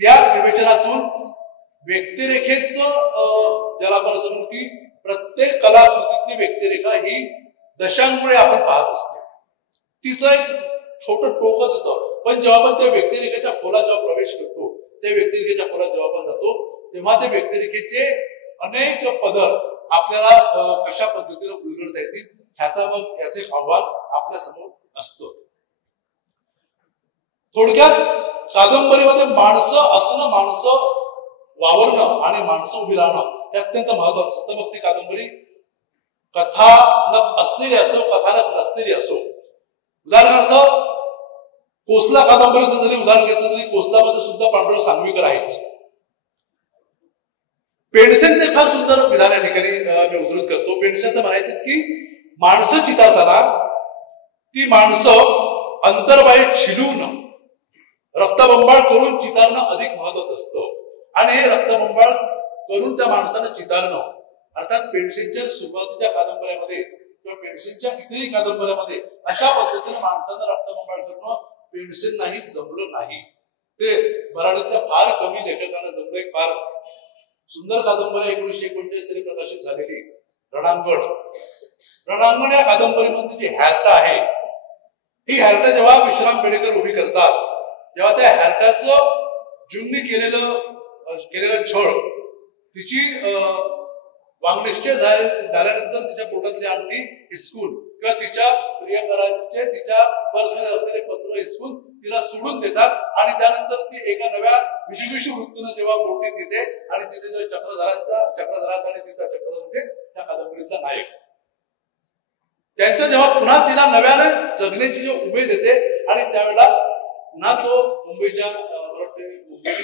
या विवेचनातून व्यक्तिरेखेचं ज्याला आपण असं म्हणू की प्रत्येक कलाकृतीतली व्यक्तिरेखा ही दशांमुळे आपण पाहत असतो. तिचं एक छोटं टोकच होतं, पण जेव्हा आपण त्या व्यक्तिरेखेच्या खोलात जेव्हा प्रवेश करतो, त्या व्यक्तिरेखेच्या खोलात जेव्हा आपण जातो, तेव्हा त्या व्यक्तिरेखेचे अनेक पदर आपल्याला कशा पद्धतीने उलगडता येतील याचे आव्हान आपल्या समोर असतं. थोडक्यात कादंबरीमध्ये माणसं असणं, माणसं वावरणं आणि माणसं उभी राहणं हे अत्यंत महत्वाचं असतं. मग ती कादंबरी कथानक असलेली असो, कथानक नसलेली असो. उदाहरणार्थ कोसला कादंबरीचं जरी उदाहरण घेतलं तरी कोसलामध्ये सुद्धा पांडुरंग सांगवीकर आहेच. पेंडसेंचे फार सुंदर विधान या ठिकाणी मी उद्धृत करतो. पेंडसे असं म्हणायचे की माणसं चितारताना ती माणसं अंतर्बाह्य छिलून रक्तबंबाळ करून चितारणं अधिक महत्वाचं असतं. आणि हे रक्तबंबाळ करून त्या माणसाला चितारणं अर्थात पेंडसेंच्या सुरुवातीच्या कादंबऱ्यामध्ये किंवा पेंडसेंच्या इतरही कादंबऱ्यामध्ये अशा पद्धतीने माणसांना रक्तबंबाळ करणं पेंडसेंनाही जमलं नाही. ते मराठीतल्या फार कमी लेखकांना जमलं. एक फार सुंदर कादंबरी 1939 साली प्रकाशित झालेली रणांगण. रणांगण या कादंबरीमध्ये जी हॅर्टा आहे, ही हॅर्टा जेव्हा विश्राम बेडेकर उभी करतात, जेव्हा त्या हॅर्टाचं जूननी केलेला छळ, तिची वांगनिश्चय झाल्यानंतर तिच्या पोटातली अंगठी हिसकून किंवा तिच्या प्रियकरांचे तिच्या पर्समध्ये असलेले पत्र हिसकून तिला सोडून देतात आणि त्यानंतर ती एका नव्या विजिगीषू वृत्तीनं जेव्हा बोटीत येते आणि तिथे जो चक्रधरासाठी तिचा चक्रधर म्हणजे त्या कादंबरीचा नायक, त्यांचं जेव्हा पुन्हा तिला नव्याने जगण्याची जी उमेद येते आणि त्यावेळेला पुन्हा तो मुंबईच्या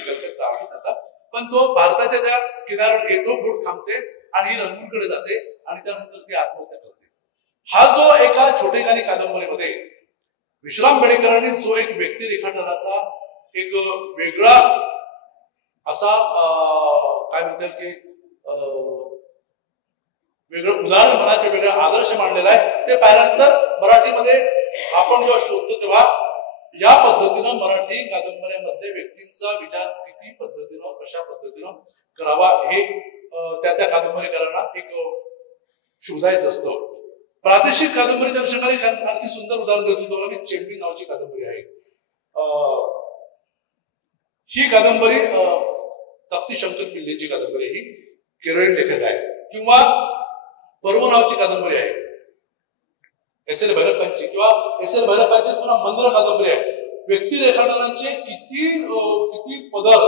कलकत्ता जातात, पण तो भारताच्या त्या किनाऱ्यावर येतो, बोट थांबते आणि ही रंगूनकडे जाते आणि त्यानंतर ती आत्महत्या करते. हा जो एका छोटेखानी कादंबरीमध्ये विश्राम बेडेकरांनी जो एक व्यक्ती रेखाटनाचा एक वेगळा असा काय म्हणतात की वेगळं उदाहरण म्हणा किंवा वेगळा आदर्श मांडलेला आहे, ते पाहिल्यानंतर मराठीमध्ये आपण जेव्हा शोधतो तेव्हा या पद्धतीनं मराठी कादंबऱ्यामध्ये व्यक्तींचा विचार किती पद्धतीनं कशा पद्धतीनं करावा हे त्या कादंबरीकारांना एक शोधायचं असतं. प्रादेशिक कादंबरीच्या अनुषंगाने आणखी सुंदर उदाहरण देतो तुम्हाला मी. चेंबी नावाची कादंबरी आहे. ही कादंबरी तख्ती शंकर पिल्लेची कादंबरी, ही केरळी लेखक आहे. किंवा पर्व नावाची कादंबरी आहे एस.एल. भैरप्पांची, किंवा एस.एल. भैरप्पांची पुन्हा मंद्र कादंबरी आहे. व्यक्ती रेखाटनाचे किती पदर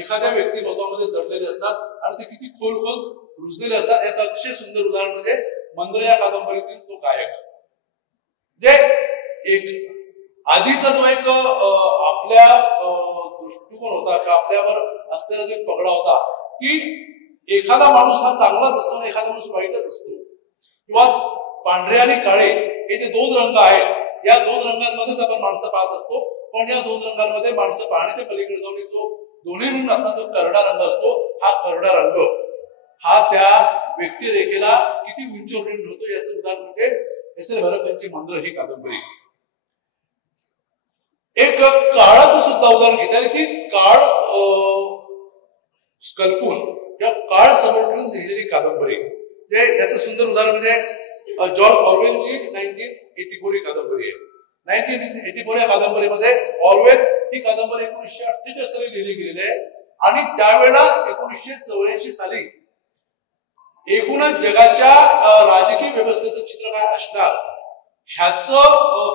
एखाद्या व्यक्तिमत्वामध्ये दडलेले असतात आणि ते किती खोल रुजलेले असतात, याचं अतिशय सुंदर उदाहरण म्हणजे मंद्र या कादंबरीतील तो गायक. जे एक आधीचा जो एक आपल्या दृष्टिकोन होता किंवा आपल्यावर असलेला जो एक पगडा होता की एखादा माणूस हा चांगलाच असतो आणि एखादा माणूस वाईटच असतो, किंवा पांढरे आणि काळे हे जे दोन रंग आहेत, या दोन रंगांमध्येच आपण माणसं पाहत असतो. पण या दोन रंगांमध्ये माणसं पाहण्याच्या पलीकडे जाऊन जो दोन्ही मिळून असता जो करडा रंग असतो, हा करडा रंग हा त्या व्यक्तिरेखेला किती उंचवरून होतो याचं उदाहरण म्हणजे एस.एल. भैरप्पांची मंद्र ही कादंबरी. एक काळाचं सुद्धा उदाहरण घेता येईल की काळ कल्पून किंवा काळ समोर ठेवून लिहिलेली कादंबरी. याचं सुंदर उदाहरण म्हणजे जॉर्ज ऑर्वेलची 1984 ही कादंबरी आहे. 1984 या कादंबरीमध्ये ऑर्वेल ही कादंबरी 1948 साली लिहिली गेलेली आहे आणि त्यावेळेला 1984 साली एकूणच जगाच्या राजकीय व्यवस्थेचं चित्र काय असणार ह्याचं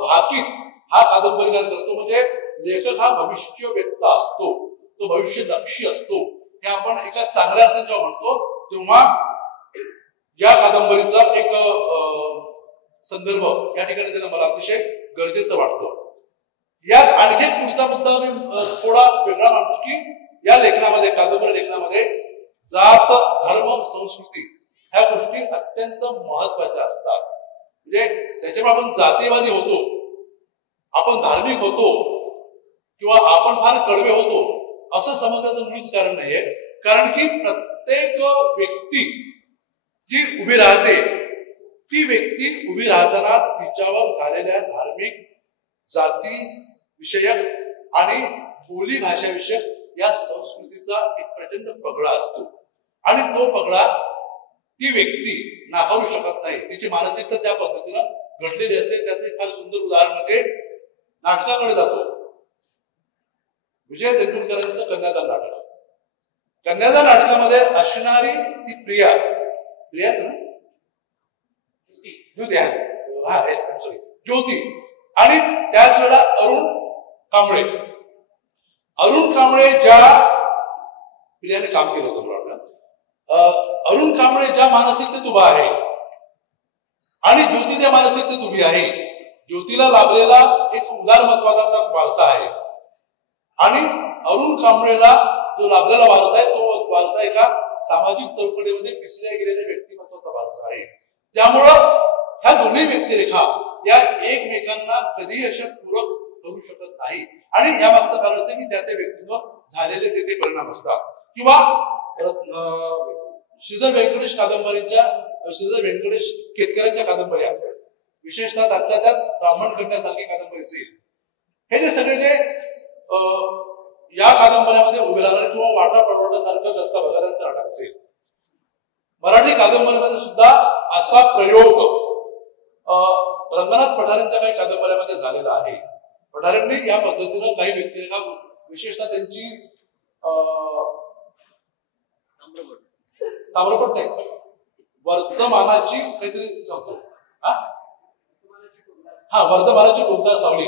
भाकीत हा कादंबरीकार करतो. म्हणजे लेखक हा भविष्य व्यक्ता असतो, तो भविष्यलक्षी असतो. हे आपण एका चांगल्या अर्थाने जेव्हा म्हणतो तेव्हा या कादंबरीचा एक संदर्भ या ठिकाणी देणं मला अतिशय गरजेचं वाटतं. यात आणखी पुढचा मुद्दा मी थोडा वेगळा मानतो की या लेखनामध्ये, कादंबरी लेखनामध्ये जात, धर्म, संस्कृती ह्या गोष्टी अत्यंत महत्वाच्या असतात. म्हणजे त्याच्यामुळे आपण जातीवादी होतो, आपण धार्मिक होतो किंवा आपण फार कडवे होतो असं समजण्याचं मुळीच कारण नाहीये. कारण की प्रत्येक व्यक्ती जी उभी राहते, ती व्यक्ती उभी राहताना तिच्यावर झालेल्या धार्मिक, जाती विषयक आणि बोली भाषा विषयक या संस्कृतीचा एक प्रचंड पगडा असतो आणि तो पगडा ती व्यक्ती नाकारू शकत नाही. तिची मानसिकता त्या पद्धतीनं घडलेली असते. त्याचं एक फार सुंदर उदाहरण म्हणजे नाटकाकडे जातो. विजय तेंडुलकरांचं कन्यादान नाटक. कन्यादान नाटकामध्ये असणारी ती प्रियाच ना, ज्योती, सॉरी ज्योती, आणि त्याच वेळेला अरुण कांबळे ज्या प्रियाने काम केलं होतं मला वाटतं, अरुण कांबळे ज्या मानसिकतेत उभा आहे आणि ज्योती त्या मानसिकतेत उभी आहे. ज्योतीला लाभलेला एक उदारमतवादाचा वारसा आहे आणि अरुण कांबळेला जो लाभलेला वारसा आहे तो वारसा एका सामाजिक चौकटीमध्ये पिसल्या गेलेल्या व्यक्तिमत्वाचा वारसा आहे. त्यामुळं ह्या दोन्ही व्यक्तिरेखा या एकमेकांना कधीही अशा पूरक करू शकत नाही आणि या मागचं कारण असं की त्या व्यक्तींवर झालेले तेथे परिणाम असतात. किंवा श्रीधर व्यंकटेश केतकरांच्या कादंबऱ्या, विशेषतः त्यातल्या त्यात ब्राह्मण कन्यासारखी कादंबरी असेल, हे जे सगळे जे या कादंबऱ्यामध्ये उभे राहणारे, किंवा वाटा पडवटासारखं दत्ता भगतांचं नाटक असेल, मराठी कादंबरीमध्ये सुद्धा असा प्रयोग संवाद पठारांच्या काही कादंबऱ्यामध्ये झालेला आहे. पठारांनी या पद्धतीनं काही व्यक्तीला विशेषतः त्यांची ताम्रपट नाही, वर्तमानाची काहीतरी सांगतो वर्तमानाची टोकदार सावली,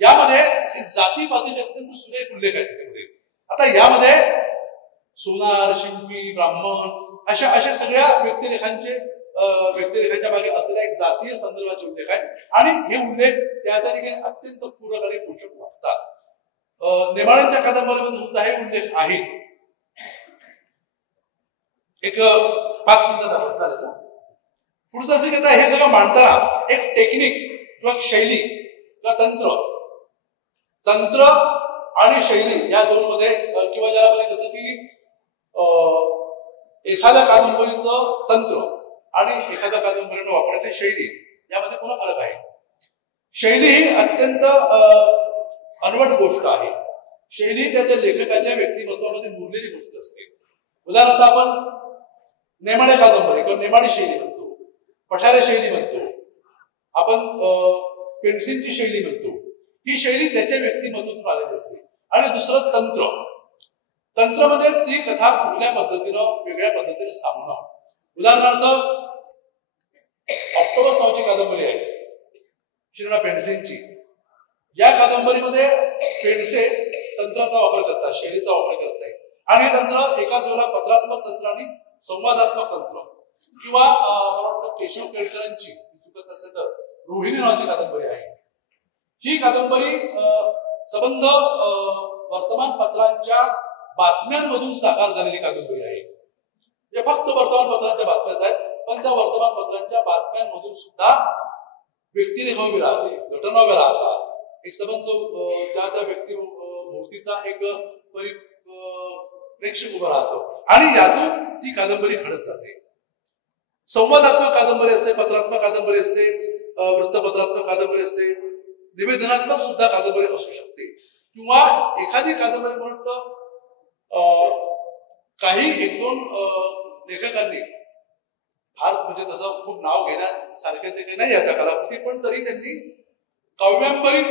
यामध्ये जातीपातीचे अत्यंत सुरेख उल्लेख आहे त्याच्यामध्ये. आता यामध्ये सोनार, शिंपी, ब्राह्मण अशा सगळ्या व्यक्तिरेखांच्या मागे असलेल्या एक जातीय संदर्भाचे उल्लेख आहेत आणि हे उल्लेख त्या ठिकाणी अत्यंत पूरक आणि पोषक वाटतात. नेमाळ्यांच्या कादंबरीमध्ये सुद्धा हे उल्लेख आहेत. एक 5 मिनिटात आपण झालं ना. पुढचं असं घेता हे सगळं मांडताना एक टेक्निक किंवा शैली किंवा तंत्र आणि शैली या दोन मध्ये किंवा ज्याला मध्ये कसं की एखाद्या कादंबरीचं तंत्र आणि एखाद्या कादंबरीनं वापरलेली शैली यामध्ये पुन्हा फरक आहे. शैली ही अत्यंत अनवट गोष्ट आहे. शैली त्या लेखकाच्या व्यक्तिमत्वामध्ये मुरलेली गोष्ट असते. उदाहरणार्थ आपण नेमाडे कादंबरी किंवा नेमाडी शैली म्हणतो, पठारे शैली म्हणतो, आपण पेन्सिलची शैली म्हणतो. ही शैली त्याच्या व्यक्तिमत्वातून आलेली असते. आणि दुसरं तंत्र म्हणजे ती कथा कुठल्या पद्धतीनं वेगळ्या पद्धतीने सांगणं. उदाहरणार्थ ऑक्टोबस नावाची कादंबरी आहे श्रीना पेन्सिलची. या कादंबरीमध्ये पेन्से तंत्राचा वापर करतात, शैलीचा वापर करत नाही. आणि हे तंत्र एकाच वेळेला पत्रात्मक तंत्र आणि संवादात्मक तंत्र किंवा मला वाटतं केशव केळकरांची चुकत नसेल तर रोहिणी नावाची कादंबरी आहे. ही कादंबरी संबंध वर्तमानपत्रांच्या बातम्यांमधून साकार झालेली कादंबरी आहे. जे फक्त वर्तमानपत्रांच्या बातम्याच आहेत, पण त्या वर्तमानपत्रांच्या बातम्यांमधून सुद्धा व्यक्तिरेखा उभी राहते, घटना उभ्या राहतात, एक संबंध त्या व्यक्तिभोवतीचा एक प्रेक्षक उभा राहतो आणि यातून ती कादंबरी घडत जाते. संवादात्मक कादंबरी असते, पत्रात्मक कादंबरी असते, वृत्तपत्रात्मक कादंबरी असते, निवेदनात्मक सुद्धा कादंबरी असू शकते. किंवा एखादी कादंबरी म्हणून काही 1-2 लेखकांनी फार म्हणजे तसं खूप नाव घेण्यासारखे ते काही नाही आता कलाकृती, पण तरी त्यांनी काव्यांबरी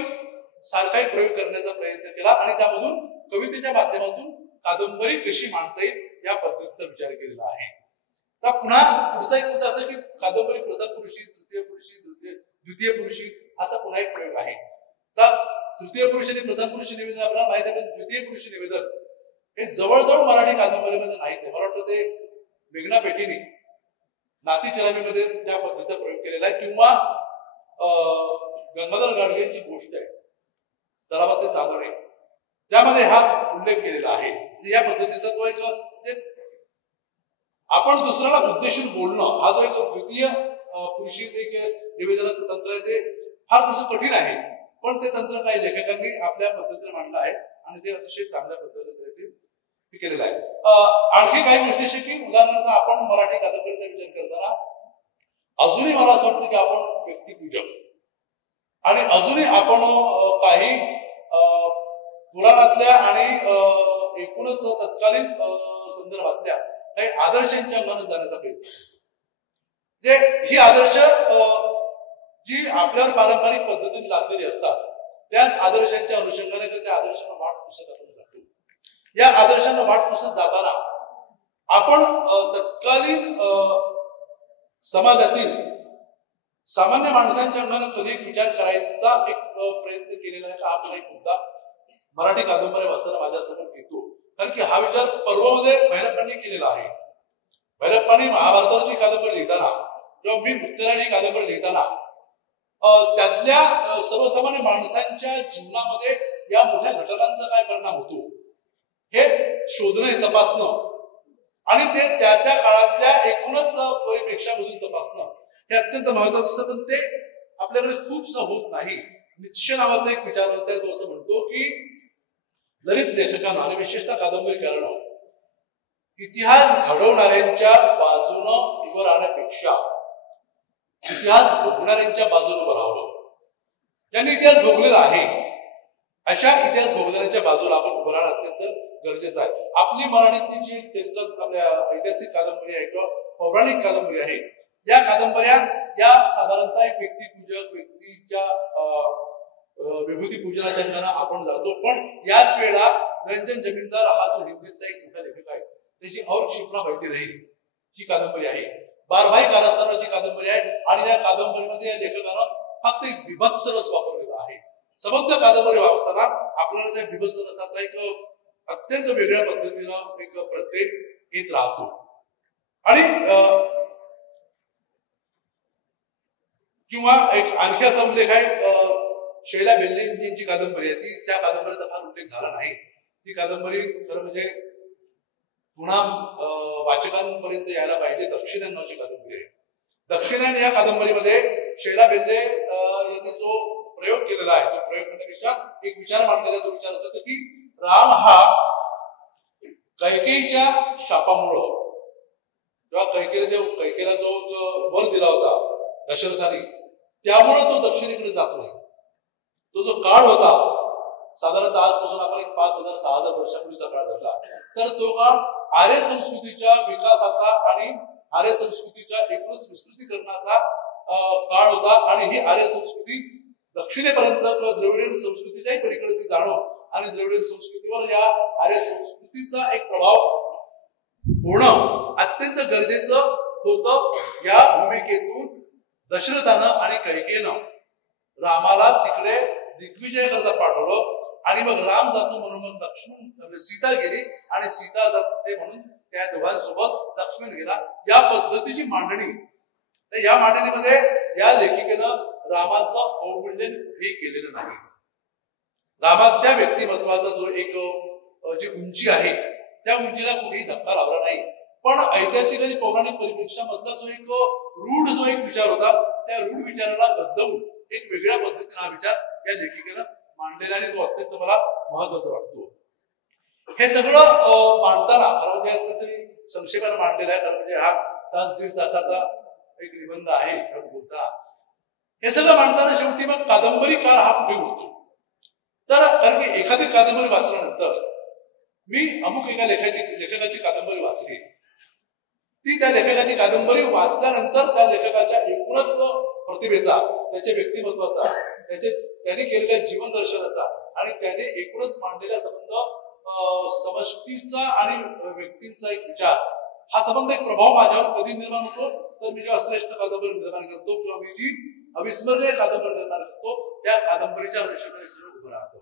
सारखाही प्रयोग करण्याचा प्रयत्न केला आणि त्यामधून कवितेच्या माध्यमातून कादंबरी कशी मांडता येईल या पद्धतीचा विचार केलेला आहे. तर पुन्हा पुढचा एक मुद्दा असं की कादंबरी प्रथम पुरुषी, तृतीय पुरुषी, द्वितीय पुरुषी असा पुन्हा एक प्रयोग आहे. तर तृतीय पुरुष आणि प्रथम पुरुषी निवेदन आपल्याला माहिती आहे, पण द्वितीय पुरुषी निवेदन हे जवळजवळ मराठी कादंबरीमध्ये नाहीच आहे. मला वाटतं ते मेघना पेठीने नाती चलामीमध्ये त्या पद्धतीचा प्रयोग केलेला आहे. किंवा गंगाधर गाडगेंची गोष्ट आहे तलावात ते चांदणे, त्यामध्ये हा उल्लेख केलेला आहे. या पद्धतीचा तो एक आपण दुसऱ्याला उद्देशून बोलणं हा जो एक द्वितीय पुरुषी एक निवेदनाचं तंत्र आहे ते फार तसं कठीण आहे, पण ते तंत्र काही लेखकांनी आपल्या पद्धतीने मांडलं आहे आणि ते अतिशय चांगल्या पद्धतीने ते केलेलं आहे. आणखी काही गोष्टी अशा की उदाहरणार्थ आपण मराठी कादंबरीचा विचार करताना अजूनही मला असं वाटतं की आपण व्यक्तिपूजक आणि अजूनही आपण काही पुराणातल्या आणि एकूणच तत्कालीन संदर्भातल्या काही आदर्शांच्या अंगाने जाण्याचा प्रयत्न. जे ही आदर्श जी आपल्यावर पारंपरिक पद्धतीने लादलेली असतात त्याच आदर्शांच्या अनुषंगाने त्या आदर्शांना वाट पुसत आपण जातो. या आदर्शांना वाट पुसत जाताना आपण तत्कालीन समाजातील सामान्य माणसांच्या अंगाने कधी विचार करायचा एक प्रयत्न केलेला आहे का हा एक मुद्दा मराठी कादंबरी वाचताना माझ्यासमोर येतो. कारण की हा विचार पर्वमध्ये भैरप्पांनी केलेला आहे. भैरप्पांनी महाभारताची कादंबरी लिहिताना किंवा मी उत्तरायणी कादंबरी लिहिताना त्यातल्या सर्वसामान्य माणसांच्या जीवनामध्ये या मोठ्या घटनांचा काय परिणाम होतो हे शोधणं, तपासणं आणि ते त्या त्या काळातल्या एकूणच परिप्रेक्षामधून तपासणं हे अत्यंत महत्वाचं असतं. पण ते आपल्याकडे खूपसं होत नाही. निश्चय नावाचा एक विचारवंत आहे, तो असं म्हणतो की ललित लेखकांना आणि विशेषतः कादंबरीकारांना इतिहास घडवणाऱ्यांच्या बाजूनं उभं राहण्यापेक्षा इतिहास भोगणाऱ्यांच्या बाजूने उभं राहावं. ज्यांनी इतिहास भोगलेला आहे अशा इतिहास भोगणाऱ्यांच्या बाजूला आपण उभं राहणं अत्यंत गरजेचं आहे. आपली मराठीतली जी चरित्र आपल्या ऐतिहासिक कादंबरी आहे किंवा पौराणिक कादंबरी आहे या कादंबऱ्या या साधारणतः एक व्यक्तिपूजक व्यक्तीच्या विभूती पूजनाच्या ठिकाणी आपण जातो. पण याच वेळा निरंजन जमीनदार हा जो हिंदीतला एक मोठा लेखक आहे त्याची और क्षिप्रा माहिती नाही ही कादंबरी आहे. बारभाई कारस्थानाची कादंबरी आहे आणि या कादंबरीमध्ये या लेखकानं फक्त एक बिभत्स रस वापरलेला आहे. समग्र कादंबरी वाचताना आपल्याला त्या बिभत्स रसाचा एक अत्यंत वेगळ्या पद्धतीनं एक प्रत्येक येत राहतो. आणि किंवा एक आणखी असा उल्लेख आहे शैला बेल्लेंची कादंबरी आहे ती त्या कादंबरीचा फार उल्लेख झाला नाही. ती कादंबरी खरं म्हणजे पुन्हा वाचकांपर्यंत यायला पाहिजे. दक्षिणायन नावाची कादंबरी आहे. दक्षिणायन या कादंबरीमध्ये शैला बेल्ले यांनी जो प्रयोग केलेला आहे तो प्रयोग म्हणण्यापेक्षा एक विचार मांडलेला तो विचार असा की राम हा कैकेयीच्या शापामुळं किंवा कैकेयीला जो वर दिला होता दशरथाने त्यामुळे तो दक्षिणेकडे जात नाही. तो जो काळ होता साधारणतः आजपासून आपण एक 5,000-6,000 वर्षापूर्वीचा काळ धरला तर तो काळ आर्य संस्कृतीच्या विकासाचा आणि आर्य संस्कृतीच्या एकूणच विस्तृतीकरणाचा काळ होता. आणि ही आर्य संस्कृती दक्षिणेपर्यंत किंवा द्रविडियन संस्कृतीच्याही पलीकडे ती जाणं आणि द्रविडियन संस्कृतीवर या आर्य संस्कृतीचा एक प्रभाव होणं अत्यंत गरजेचं होतं. या भूमिकेतून दशरथानं आणि कैकेयीनं रामाला तिकडे दिग्विजय करता पाठवलं आणि मग राम जातो म्हणून मग लक्ष्मण सीता गेली आणि सीता जाते म्हणून त्या दोघांसोबत लक्ष्मण गेला. या पद्धतीची मांडणी. तर या मांडणीमध्ये या लेखिकेनं रामाचं अवमूल्यन हे केलेलं नाही. रामाच्या व्यक्तिमत्वाचा जो एक जी उंची आहे त्या उंचीला कुठेही धक्का लावला नाही. पण ऐतिहासिक आणि पौराणिक परिप्रेक्षामधला जो एक रूढ जो एक विचार होता त्या रूढ विचाराला बदलून एक वेगळ्या पद्धतीने हा विचार या लेखिकेनं मांडलेला आणि तो अत्यंत मला महत्वाचा वाटतो. हे सगळं मांडताना खरं म्हणजे तरी संक्षेपाने मांडलेलं आहे. कारण म्हणजे हा 1.5 तासाचा एक निबंध आहे बोलताना हे सगळं मांडताना शेवटी मग कादंबरीकार हा कुठे होतो. तर कारण की एखादी कादंबरी वाचल्यानंतर मी अमुक एका लेखकाची कादंबरी वाचली ती त्या लेखकाची कादंबरी वाचल्यानंतर त्या लेखकाच्या एकूणच प्रतिभेचा त्याच्या व्यक्तिमत्वाचा त्याने केलेल्या जीवन दर्शनाचा आणि त्याने एकूणच मांडलेला संबंध समष्टीचा आणि व्यक्तींचा एक विचार हा संबंध एक प्रभाव माझ्यावर कधी निर्माण होतो तर मी जेव्हा श्रेष्ठ कादंबरी निर्माण करतो किंवा मी जी अविस्मरणीय कादंबरी निर्माण करतो त्या कादंबरीच्या रेषेमध्ये सगळं उभं राहतो.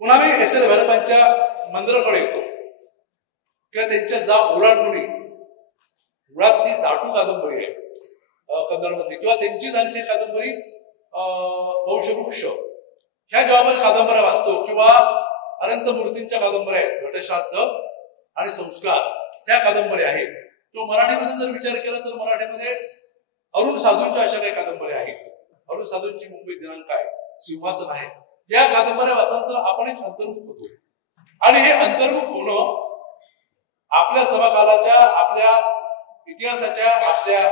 पुन्हा मी एस एल भैरपांच्या मंदिराकडे येतो किंवा त्यांच्या जा ओलांडुनी मुळात ती दाटू कादंबरी आहे कन्नडमधली किंवा त्यांची झालेली कादंबरी वंशवृक्ष ह्या जेव्हा आपण कादंबऱ्या वाचतो किंवा अनंत मूर्तींच्या कादंबऱ्या आहेत घटश्राद्ध आणि संस्कार त्या कादंबऱ्या आहेत किंवा मराठीमध्ये जर विचार केला तर मराठीमध्ये अरुण साधूंच्या अशा काही कादंबऱ्या आहेत. अरुण साधूंची मुंबई दिनांक आहे सिंहासन आहे. या कादंबऱ्या वाचल्यानंतर आपण एक अंतर्मुख होतो आणि हे अंतर्मुख होणं आपल्या समकालाच्या आपल्या इतिहासाच्या आपल्या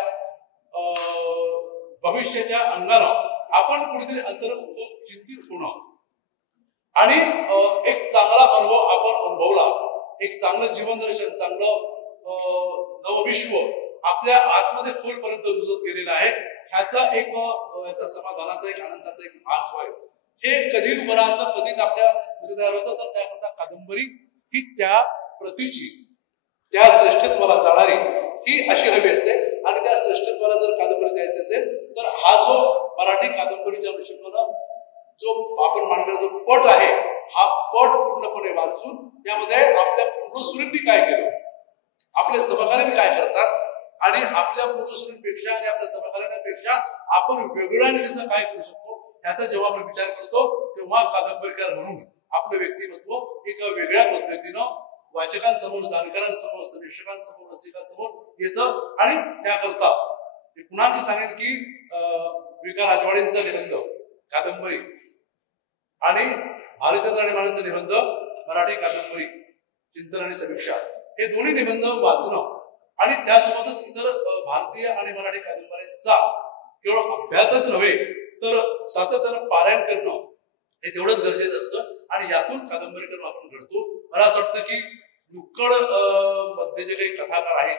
भविष्याच्या अंगानं आपण कुठेतरी अंतर्मुख चिंतित होणं आणि एक चांगला अनुभव आपण अनुभवला एक चांगलं जीवन दर्शन चांगलं नवविश्व आपल्या आतमध्ये खोलपर्यंत रुजत गेलेलं आहे. ह्याचा एक याचा समाधानाचा एक आनंदाचा एक भाग जो आहे हे कधी उभं राहतं कधीच आपल्या तयार होतं. तर त्याकरता कादंबरी ही त्या प्रतीची त्या श्रेष्ठत्वाला जाणारी ही अशी हवी असते आणि त्या श्रेष्ठत्वाला जर कादंबरी द्यायची असेल तर हा जो मराठी कादंबरीच्या दृष्टिकोनानं जो आपण मांडलेला जो पट आहे हा पट पूर्णपणे वाचून त्यामध्ये आपल्या पूर्वसुरींनी काय केलं आपले समकालीन काय करतात आणि आपल्या पूर्वसुरींपेक्षा आणि आपल्या समकालीनांपेक्षा आपण वेगळ्याने कसं काय करू शकतो ह्याचा जेव्हा आपण विचार करतो तेव्हा कादंबरीकार म्हणून आपलं व्यक्तिमत्व एका वेगळ्या पद्धतीनं वाचकांसमोर जाणकारांसमोर समीक्षकांसमोर रसिकांसमोर येतं. आणि त्याकरता पुन्हा मी सांगेन की विका राजवाडेंचा निबंध कादंबरी आणि भालचंद्र आणि मानेंचा निबंध मराठी कादंबरी चिंतन आणि समीक्षा हे दोन्ही निबंध वाचणं आणि त्यासोबतच इतर भारतीय आणि मराठी कादंबऱ्यांचा केवळ अभ्यासच नव्हे तर सातत्यानं पारायण करणं हे तेवढंच गरजेचं असतं आणि यातून कादंबरी करून आपण घडतो. मला असं वाटतं की नुक्कड मध्ये जे काही कथाकार आहेत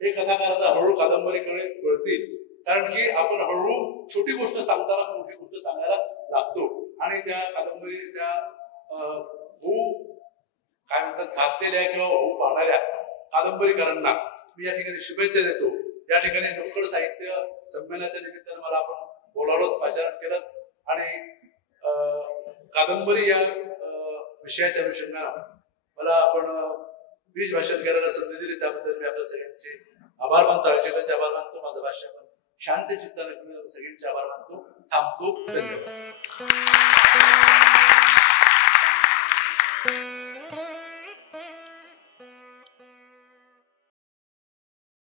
हे कथाकार आता हळूहळू कादंबरीकडे वळतील कारण की आपण हळूहळू छोटी गोष्ट सांगताना मोठी गोष्ट सांगायला लागतो आणि त्या कादंबरी त्या होऊ काय म्हणतात घातलेल्या किंवा होऊ पाहणाऱ्या कादंबरीकारांना मी या ठिकाणी शुभेच्छा देतो. या ठिकाणी नुक्कड साहित्य संमेलनाच्या निमित्तानं मला आपण बोलावलं, पाचारण केलं आणि कादंबरी या विषयाच्या अनुषंगानं मला आपण बीज भाषण करायला संधी दिली त्याबद्दल मी आपल्या सगळ्यांचे आभार मानतो. आयोजकांचे आभार मानतो. माझं भाष्य पण शांत चित्ताने सगळ्यांचे आभार मानतो. थांबतो. धन्यवाद.